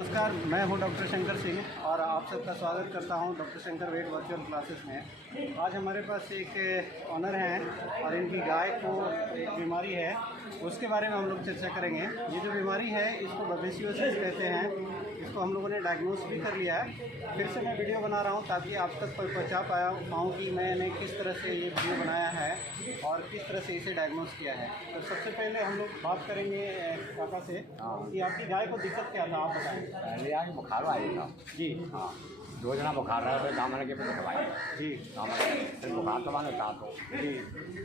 नमस्कार, मैं हूं डॉक्टर शंकर सिंह और आप सबका स्वागत करता हूं doctor Shankar vet virtual classes में। आज हमारे पास एक ऑनर हैं और इनकी गाय को एक बीमारी है, उसके बारे में हम लोग चर्चा करेंगे। ये जो बीमारी है इसको बबेसियोसिस कहते हैं। इसको हम लोगों ने डायग्नोस भी कर लिया है। फिर से मैं वीडियो बना रहा हूँ ताकि आप तक पहुँचा पाऊँ कि मैंने किस तरह से ये वीडियो बनाया है और किस तरह से इसे डायग्नोस किया है। तो सबसे पहले हम लोग बात करेंगे काका से कि आपकी गाय को दिक्कत क्या था, आप बताएँ। पहले आज बुखार आया था जी हाँ, 2 जना बुखार रहा फिर दामन के फिर दवाई जी फिर बुखार तो माने था तो जी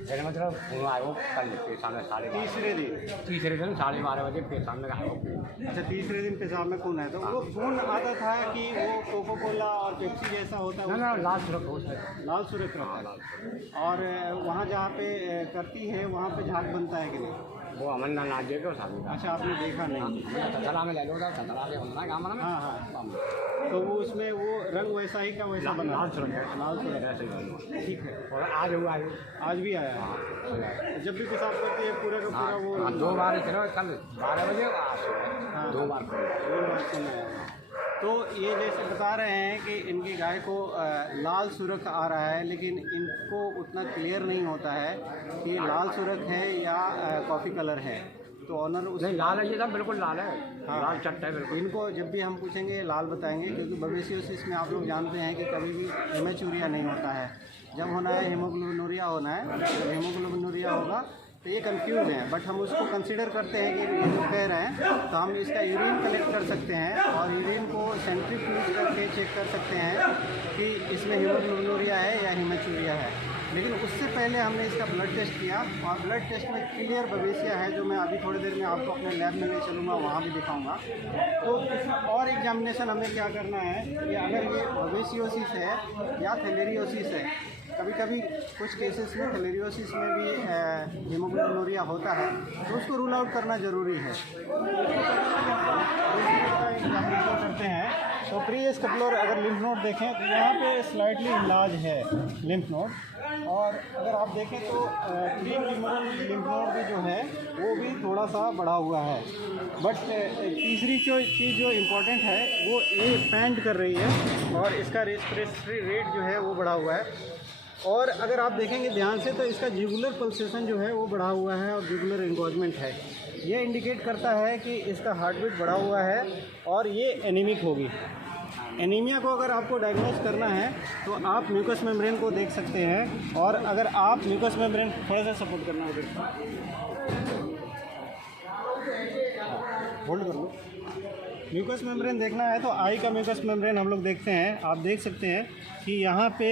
फिर मतलब फोन आयो कल पेशाब में तीसरे दिन 12:30 बजे पेशाब में आयो। अच्छा, तीसरे दिन पेशाब में खून है। तो वो खून आता था कि वो कोको कोला और पेप्सी जैसा होता है? ना लाल सुरख हो सकता लाल सुरख रहता है। और वहाँ जहाँ पे करती है वहाँ पे झाग बनता है कि नहीं? वो अमन ना देखे सामने। अच्छा, आपने देखा नहीं? सतरा में ले लो सतरा के बनना गाँव में। हाँ हाँ, तो वो उसमें वो रंग वैसा ही का वैसा बना? लाल सुरख लाल सुरख, ठीक है। और आज हुआ आयो, आज भी आया है? जब भी पेशाब करती है पूरा का पूरा वो 2 बार करो, कल 12 बजे हाँ, 2 बार करो। तो ये जैसे बता रहे हैं कि इनकी गाय को लाल सुरख आ रहा है, लेकिन इनको उतना क्लियर नहीं होता है कि ये लाल सुरख है या कॉफ़ी कलर है। तो ऑनर नहीं लाल है, ये सब बिल्कुल लाल है। हाँ, लाल चट्टा है बिल्कुल। इनको जब भी हम पूछेंगे लाल बताएंगे, क्योंकि बबेसियोसिस में आप लोग जानते हैं कि कभी भी हेमेचूरिया नहीं होता है। जब होना है हीमोग्लोबिनूरिया होना है, जब हीमोग्लोबिनूरिया होगा तो ये कंफ्यूज हैं, बट हम उसको कंसीडर करते हैं कि ये जो कह रहे हैं, तो हम इसका यूरिन कलेक्ट कर सकते हैं और यूरिन को सेंट्रीफ्यूज करके चेक कर सकते हैं कि इसमें हीमोग्लोबिनूरिया है या हेमेचूरिया है। लेकिन उससे पहले हमने इसका ब्लड टेस्ट किया और ब्लड टेस्ट में क्लियर बबेसिया है, जो मैं अभी थोड़ी देर में आपको अपने लैब में ले चलूँगा, वहाँ भी दिखाऊँगा। तो इसमें और एग्जामिनेशन हमें क्या करना है कि अगर ये बबेसियोसिस है या थैलेरियोसिस है। कभी कभी कुछ केसेस में थैलेरियोसिस में भी हीमोग्लोबिनूरिया होता है, तो उसको रूल आउट करना ज़रूरी है। एग्जामिनेशन करते हैं तो प्रीवियस कपलर अगर लिम्फ नोड देखें तो यहाँ पे स्लाइटली इलाज है लिम्फ नोड, और अगर आप देखें तो प्री ह्यूमरल लिम्फ नोड भी जो है वो भी थोड़ा सा बढ़ा हुआ है। बट तीसरी चीज़ जो इम्पोर्टेंट है वो ये पैंट कर रही है और इसका रेस्पिरेटरी रेट जो है वो बढ़ा हुआ है। और अगर आप देखेंगे ध्यान से तो इसका जुगुलर पल्सेशन जो है वो बढ़ा हुआ है और जुगुलर एंगोजमेंट है। ये इंडिकेट करता है कि इसका हार्ट बीट बढ़ा हुआ है और ये एनीमिक होगी। एनीमिया को अगर आपको डायग्नोस करना है तो आप म्यूकस मेम्ब्रेन को देख सकते हैं। और अगर आप म्यूकस मेम्ब्रेन थोड़ा सा सपोर्ट करना होगा, होल्ड कर लो। म्यूकस मेम्ब्रेन देखना है तो आई का म्यूकस मेम्ब्रेन हम लोग देखते हैं। आप देख सकते हैं कि यहाँ पे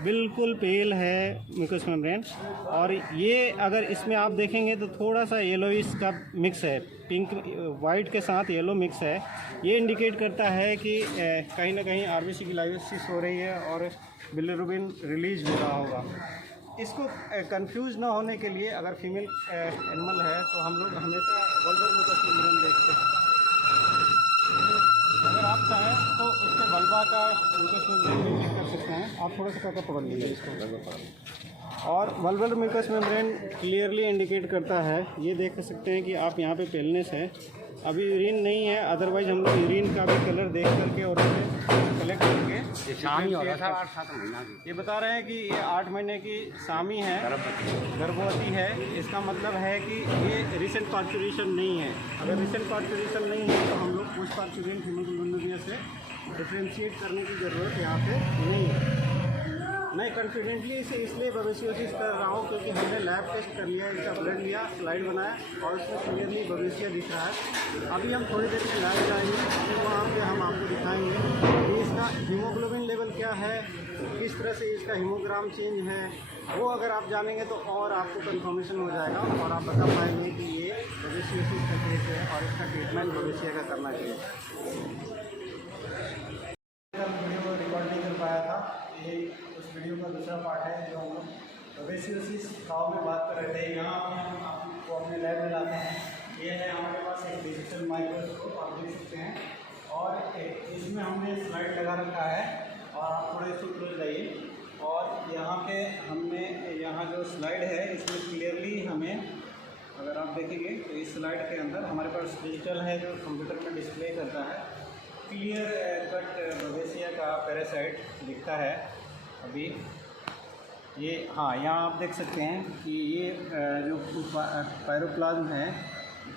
बिल्कुल पेल है म्यूकस मेम्ब्रेन, और ये अगर इसमें आप देखेंगे तो थोड़ा सा येलोइश का मिक्स है, पिंक वाइट के साथ येलो मिक्स है। ये इंडिकेट करता है कि कहीं ना कहीं आरबीसी की लाइवोसिस हो रही है और बिलिरुबिन रिलीज हो रहा होगा। इसको कंफ्यूज ना होने के लिए अगर फीमेल एनिमल है तो हम लोग हमेशा वल्वर म्यूकस मेम्ब्रेन देखते हैं। अगर आप चाहें तो उसके वल्वा का म्यूकस मेम्ब्रेन भी चेक कर सकते हैं। आप थोड़ा सा काका पकड़ लीजिए इसको। और vulval mucous membrane clearly indicate करता है, ये देख सकते हैं कि आप यहाँ पे पेलनेस है। अभी यूरिन नहीं है, अदरवाइज हम लोग यूरिन का भी कलर देख करके और उसे कलेक्ट करके ये बता रहे हैं कि ये 8 महीने की सामी है, गर्भवती है। इसका मतलब है कि ये रिसेंट पार्चुरेशन नहीं है। अगर रिसेंट पार्चुरेशन नहीं है तो हम लोग पोस्ट पार्चुरेंट हीमोग्लोबिनूरिया से डिफ्रेंशिएट करने की ज़रूरत यहाँ पे नहीं है। मैं कॉन्फिडेंटली इसे इसलिए बबेसियोसिस कर रहा हूँ क्योंकि हमने लैब टेस्ट कर लिया, इसका ब्लड लिया, स्लाइड बनाया और उसमें क्लियरली बबेसिया दिख रहा है। अभी हम थोड़ी देर में लैब जाएंगे, फिर वहाँ पे हम आपको दिखाएंगे कि इसका हीमोग्लोबिन लेवल क्या है, किस तरह से इसका हीमोग्राम चेंज है। वो अगर आप जानेंगे तो और आपको कन्फर्मेशन हो जाएगा और आप बता पाएंगे कि ये बबेसियोसिस का केस है और इसका ट्रीटमेंट बबेसिया का करना चाहिए। वीडियो रिकॉर्ड नहीं कर पाया था, ये उस वीडियो का दूसरा पार्ट है जो हम लोग बबेसियोसिस गाँव में बात कर रहे थे। यहाँ हम आपको अपने लैब में लाते हैं। ये है हमारे पास एक डिजिटल माइक्रोस्कोप, आप देख सकते हैं, और इसमें हमने स्लाइड लगा रखा है और आप थोड़े से क्लोज जाइए। और यहाँ पे हमने यहाँ जो स्लाइड है इसमें क्लियरली हमें अगर आप देखेंगे तो इस स्लाइड के अंदर हमारे पास डिजिटल है जो कंप्यूटर में डिस्प्ले करता है। क्लियर कट बवेसिया का पैरासाइट दिखता है अभी। ये हाँ, यहाँ आप देख सकते हैं कि ये जो पायरोप्लाज्म है,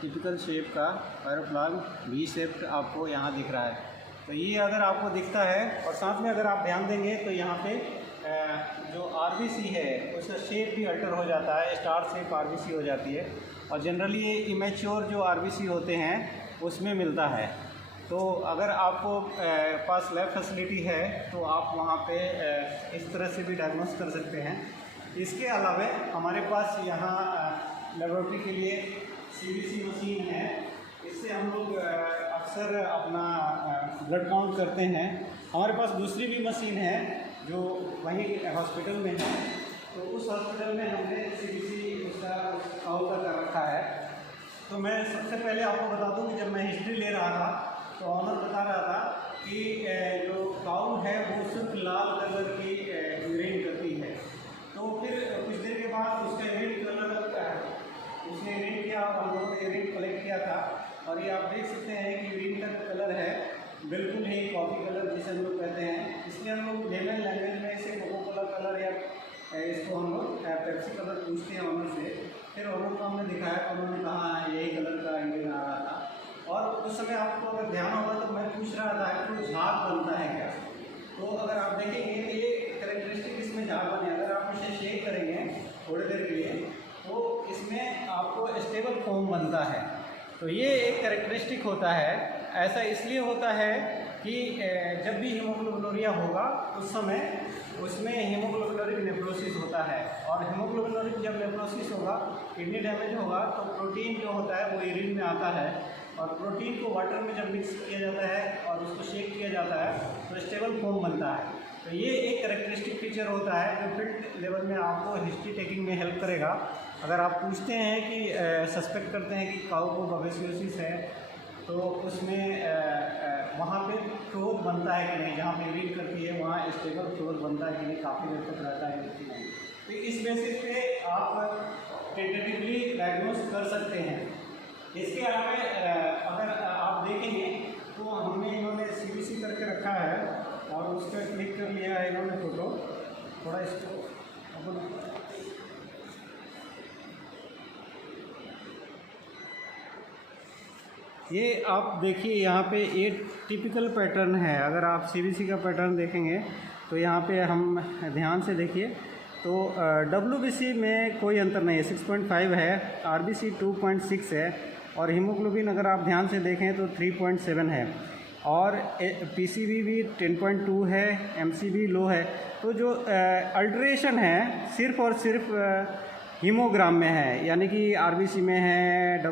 टिपिकल शेप का पायरोप्लाज्म वी शेप आपको यहाँ दिख रहा है। तो ये अगर आपको दिखता है, और साथ में अगर आप ध्यान देंगे तो यहाँ पे जो आरबीसी है उसका शेप भी अल्टर हो जाता है, स्टार शेप आरबीसी हो जाती है। और जनरली ये इमेच्योर जो आरबीसी होते हैं उसमें मिलता है। तो अगर आपको पास लैब फैसिलिटी है तो आप वहाँ पे इस तरह से भी डायग्नोस कर सकते हैं। इसके अलावा हमारे पास यहाँ लेबोरेटरी के लिए सीबीसी मशीन है। इससे हम लोग अक्सर अपना ब्लड काउंट करते हैं। हमारे पास दूसरी भी मशीन है जो वहीं हॉस्पिटल में है, तो उस हॉस्पिटल में हमने सीबीसी उसका काउंट कर रखा है। तो मैं सबसे पहले आपको बता दूं कि जब मैं हिस्ट्री ले रहा था तो ऑनर बता रहा था कि जो काउ है वो सिर्फ लाल कलर की यूरिन करती है। तो फिर कुछ देर के बाद उसका यूरिन कलर उसने यूरिन किया और हम लोगों ने यूरिन कलेक्ट किया था। और ये आप देख सकते हैं कि यूरिन का कलर है बिल्कुल ही कॉफ़ी कलर जिसे हम लोग कहते हैं। इसलिए हम लोग लेमन लैंग्वेज में इसे कोको कोला कलर या इसको हम लोग पेप्सी कलर पूछते हैं ऑनर से। फिर ऑनर को हमने दिखाया तो उन्होंने कहा यही कलर का यूरिन आ रहा था। और उस समय आपको अगर ध्यान होगा तो मैं पूछ रहा था कि तो झाग बनता है क्या। तो अगर आप देखेंगे तो ये करेक्टरिस्टिक इसमें झाग बने। अगर आप इसे शेक करेंगे थोड़ी देर के लिए तो इसमें आपको स्टेबल फोम बनता है। तो ये एक करेक्टरिस्टिक होता है। ऐसा इसलिए होता है कि जब भी हीमोग्लोबिनूरिया होगा उस समय उसमें हीमोग्लोबिनूरिक नेफ्रोसिस होता है। और हीमोग्लोबिनूरिक जब नेफ्रोसिस होगा, किडनी डैमेज होगा, तो प्रोटीन जो होता है वो यूरिन में आता है। और प्रोटीन को वाटर में जब मिक्स किया जाता है और उसको शेक किया जाता है तो स्टेबल फोम बनता है। तो ये एक करेक्टरिस्टिक फीचर होता है जो फील्ड लेवल में आपको हिस्ट्री टेकिंग में हेल्प करेगा। अगर आप पूछते हैं कि सस्पेक्ट करते हैं कि काऊ को बवेसियोसिस है तो उसमें वहाँ पे फ्लोर बनता है कि नहीं, जहाँ पे यूरिन करती है वहाँ स्टेबल फ्लोर बनता है कि नहीं, काफ़ी देर तक रहता है कि नहीं। तो इस बेसिस पे आप टेंटेटिवली डायग्नोस कर सकते हैं। इसके अलावा अगर आप देखेंगे तो हमने इन्होंने सीबीसी करके रखा है और उस पर क्लिक कर लिया है इन्होंने फ़ोटो। थोड़ा इसको अपन ये आप देखिए यहाँ पे ये टिपिकल पैटर्न है। अगर आप सीबीसी का पैटर्न देखेंगे तो यहाँ पे हम ध्यान से देखिए तो डब्ल्यूबीसी में कोई अंतर नहीं है, 6.5 है, आरबीसी 2.6 है और हीमोग्लोबिन अगर आप ध्यान से देखें तो 3.7 है और पीसीबी भी 10.2 है, एमसीबी लो है। तो जो अल्ट्रेशन है सिर्फ और सिर्फ हीमोग्राम में है, यानी कि आरबीसी में है,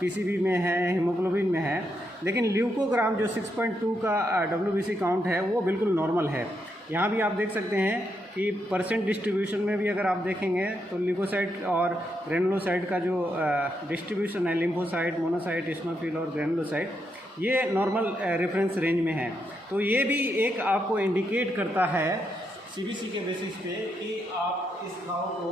पीसीबी में है, हीमोग्लोबिन में है। लेकिन ल्यूकोग्राम जो 6.2 का डब्ल्यूबीसी काउंट है वो बिल्कुल नॉर्मल है। यहाँ भी आप देख सकते हैं कि परसेंट डिस्ट्रीब्यूशन में भी अगर आप देखेंगे तो ल्यूकोसाइट और ग्रेनुलोसाइट का जो डिस्ट्रीब्यूशन है, लिम्फोसाइट, मोनोसाइट, इस्नोफिल और ग्रेनुलोसाइट, ये नॉर्मल रेफरेंस रेंज में है। तो ये भी एक आपको इंडिकेट करता है सीबीसी के बेसिस पे कि आप इस घाव को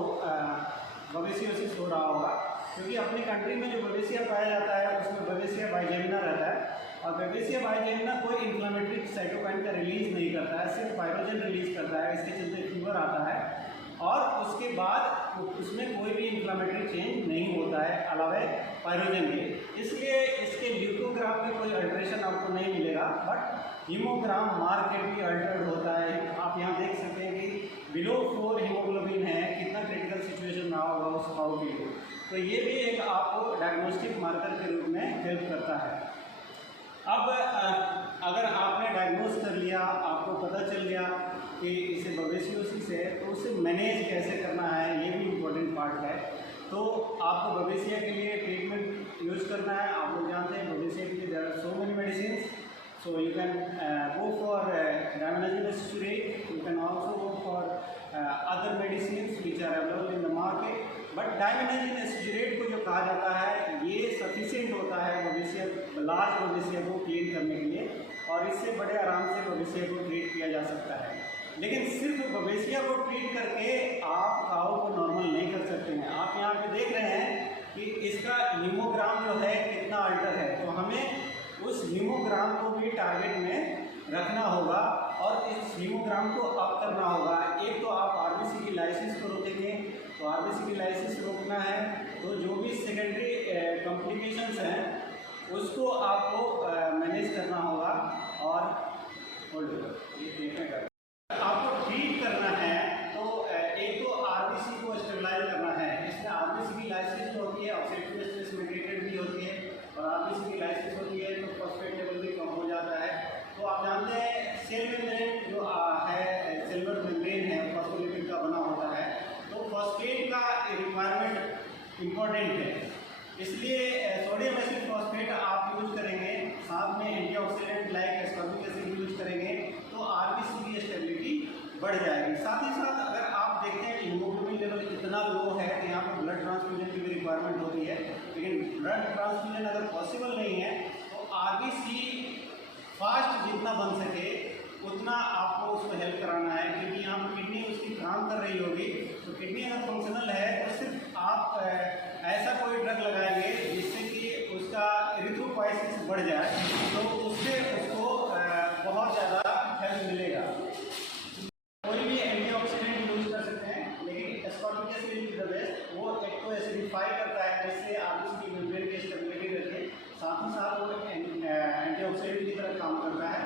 बवेसियोसिस हो रहा होगा। क्योंकि अपनी कंट्री में जो बवेसिया पाया जाता है उसमें बवेसिया बाइजेमिना रहता है और बवेसिया बाइजेमिना कोई इन्फ्लेमेटरी साइटोकाइन का रिलीज़ नहीं करता है, सिर्फ पायरोजन रिलीज़ करता है। इसके चलते फीवर आता है और उसके बाद उसमें कोई भी इन्फ्लेमेटरी चेंज नहीं होता है अलावा पायरोजन के। इसलिए इसके ल्यूकोग्राम में कोई अल्ट्रेशन आपको नहीं मिलेगा, बट हीमोग्राम मार्केटली अल्टर्ड होता है। आप यहाँ देख सकते हैं कि बिलो 4 हीमोग्लोबिन है, कितना क्रिटिकल सिचुएशन रहा होगा उस घाव के लिए। तो ये भी एक आपको डायग्नोस्टिक मार्कर के रूप में हेल्प करता है। अब अगर आपने डायग्नोस कर लिया, आपको पता चल गया कि इसे बवेसियोसिस है, तो उसे मैनेज कैसे करना है ये भी इम्पोर्टेंट पार्ट है। तो आपको बवेसिया के लिए ट्रीटमेंट यूज करना है। आप लोग जानते हैं बवेसिया के लिए there are so many medicine, so you can go for guanidinogen acetate, you can also go for other medicines which are available in the market, but guanidinogen acetate को जो कहा जाता है ये सफिशिएंट होता है बवेसिया, लार्ज बवेसिया को क्लीन करने के लिए, और इससे बड़े आराम से बवेसिया को ट्रीट किया जा सकता है। लेकिन सिर्फ बवेसिया को ट्रीट करके आप घाव को नॉर्मल नहीं कर सकते हैं। आप यहाँ पे देख रहे हैं कि इसका हीमोग्राम जो है कितना अल्टर है, तो हमें हीमोग्राम को भी टारगेट में रखना होगा और इस हीमोग्राम को अप करना होगा। एक तो आप आरबीसी की लाइसिस को रोकेंगे, तो आरबीसी की लाइसिस रोकना है तो जो भी सेकेंडरी कॉम्प्लिकेशंस हैं उसको आपको मैनेज करना होगा और आपको ट्रीट करना है। तो एक तो आरबीसी को स्टेबलाइज करना है। इसमें आरबीसी की लाइसिस जो होती है ऑक्सीडेटिव स्ट्रेस मिटिगेटेड भी होती है और आरबीसी की लाइसिस होती है तो फॉस्फेट लेवल भी कम हो जाता है। तो आप जानते हैं सेल मेम्ब्रेन जो है सेलुलर मेम्ब्रेन है फॉस्फोलिपिड का बना होता है, तो फॉस्फेट का रिक्वायरमेंट इम्पॉर्टेंट है, इसलिए सोडियम एसिड फॉस्फेट आप यूज करेंगे, साथ में antioxidant like ascorbic acid use करेंगे तो आरबीसी की स्टेबिलिटी बढ़ जाएगी। साथ ही साथ अगर आप देखते हैं कि हीमोग्लोबिन लेवल इतना लो है कि यहाँ पर ब्लड ट्रांसफ्यूजन की भी रिक्वायरमेंट होती है, लेकिन ब्लड ट्रांसफ्यूजन अगर पॉसिबल नहीं है तो आरबीसी फास्ट जितना बन सके उतना आपको उसको हेल्प कराना है, क्योंकि यहाँ पर किडनी उसकी काम कर रही होगी। तो किडनी अगर फंक्शनल है तो सिर्फ आप ऐसा कोई ड्रग लगाएंगे जिससे कि उसका एरिथ्रोपोइसिस बढ़ जाए तो उससे उसको बहुत ज़्यादा हेल्प मिलेगा। कोई भी एंटीऑक्सीडेंट यूज कर सकते हैं, लेकिन ascorbic acid is the best. वो एक तो एसिडिफाई करता है जिससे आरबीसी की मेम्ब्रेन की स्टेबिलिटी रहती है, साथ ही साथ वो एंटीऑक्सीडेंट की तरह काम करता है।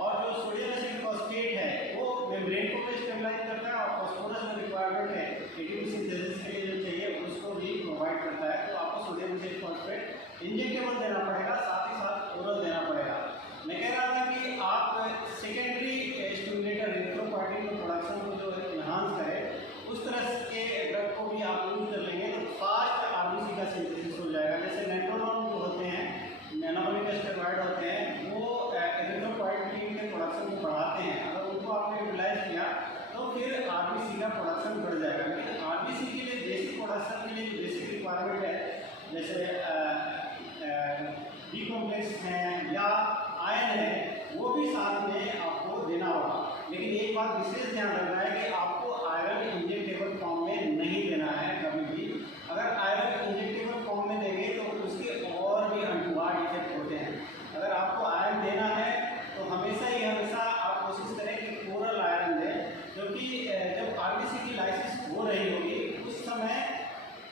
और जो सोडियम एसिड फॉस्फेट है वो मेम्ब्रेन को भी स्टेबलाइज करता है और फॉस्फोरस जो रिक्वायरमेंट है एटीपी सिंथेसिस के लिए जो चाहिए उसको भी प्रोवाइड करता है। तो आपको सोडियम एसिड फॉस्फेट इंजेक्टेबल देना पड़ेगा, साथ ही साथ ओरल देना पड़ेगा। मैं कह रहा था कि आप सेकेंडरी स्टिमुलेटर एरिथ्रोपोइएटिन के प्रोडक्शन को जो एनहांस करे उस तरह के ड्रग को भी आप यूज कर लेंगे तो फास्ट आरबीसी का सिंथेसिस हो जाएगा। जैसे नेट्रोनॉन जो होते हैं, एनाबॉलिक स्टेरॉइड होते हैं, वो एरिथ्रोपोइएटिन के प्रोडक्शन को बढ़ाते हैं। अगर उनको आपने यूटिलाइज किया तो फिर आरबीसी का प्रोडक्शन बढ़ जाएगा। लेकिन आरबीसी के लिए बेसिक प्रोडक्शन के लिए जो बेसिक रिक्वायरमेंट है जैसे बी कॉम्प्लेक्स है या आयरन है वो भी साथ में आपको देना होगा। लेकिन एक बात विशेष ध्यान रखना है कि आपको आयरन इंजेक्टेबल फॉर्म में नहीं देना है कभी भी। अगर आयरन इंजेक्टेबल फॉर्म में देंगे तो उसके और भी अनटूवर्ड इफेक्ट होते हैं। अगर आपको आयरन देना है तो हमेशा आप कोशिश करें कि ओरल आयरन दें, क्योंकि जब आरबीसी की लाइसिस हो रही होगी उस समय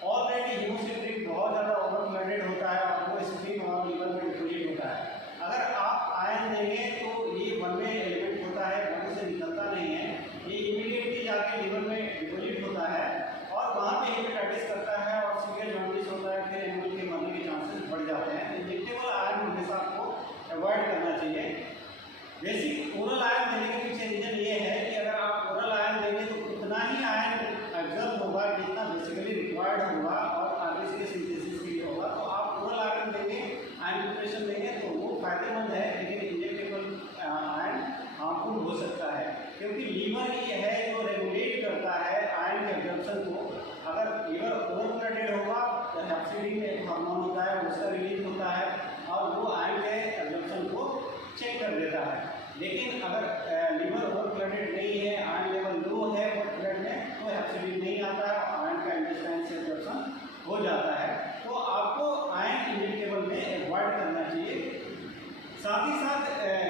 ऑलरेडी हीमोसिस्टिक बहुत ज़्यादा ओवरफ्लडेड होता है और वो स्प्लीन और लीवर में डिपोजिट होता है। अगर आप आयरन देंगे तो ये वन वे एलिमेंट होता है, बॉडी से निकलता नहीं है, ये इमीडिएटली जाके लीवर में डिपोजिट होता है और वहाँ पे हेपेटाइटिस करता है और सीवियर जॉन्डिस होता है, फिर एनिमल के मरने के चांसेस बढ़ जाते हैं। इंजेक्टेबल आयरन हमेशा आपको अवॉइड करना चाहिए। बेसिक ओरल आयरन देने के पीछे रीजन ये है कि अगर आप ओरल आयरन देंगे तो उतना ही आयरन एब्जॉर्ब होगा जितना बेसिकली रिक्वायर्ड होगा और आरबीसी के सिंथेसिस के लिए होगा। तो आप ओरल आयरन देंगे, आयरन प्रिपरेशन देंगे तो वो फायदेमंद है, लेकिन इंजेक्टेबल आयरन हार्मफुल हो सकता है, क्योंकि लीवर ही है जो रेगुलेट करता है आयरन के एब्जॉर्प्शन को। अगर लीवर ओवरफ्लडेड होगा तो हेपेरिन एक हार्मोन होता है उसका रिलीज होता है और वो आयरन के एब्जॉर्प्शन को चेक कर देता है। लेकिन अगर लीवर ओवरफ्लडेड नहीं है, आयरन लेवल लो है ब्लड में, तो हेपेरिन नहीं आता है और आयरन का इंटेस्टाइन से एब्जॉर्प्शन हो जाता है। तो आपको आयरन इंजेक्टेबल में अवॉइड करना चाहिए। साथ ही साथ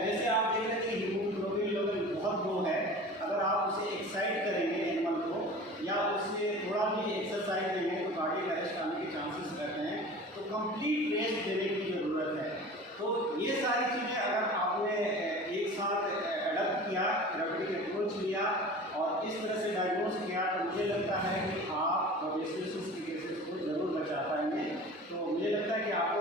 जैसे आप देख रहे थे हीमोग्लोबिन लेवल बहुत लो है, अगर आप उसे एक्साइट करेंगे एनिमल को या उससे थोड़ा भी एक्सरसाइज देंगे तो कार्डियक अरेस्ट आने के चांसेस रहते हैं। तो कंप्लीट रेस्ट देने की ज़रूरत है। तो ये सारी चीज़ें अगर आपने एक साथ एडप्ट किया, थेरेप्यूटिक अप्रोच लिया और इस तरह से डायग्नोज किया तो मुझे लगता है कि आप बवेसियोसिस के केसेस को ज़रूर बचा पाएंगे। तो मुझे लगता है कि आपको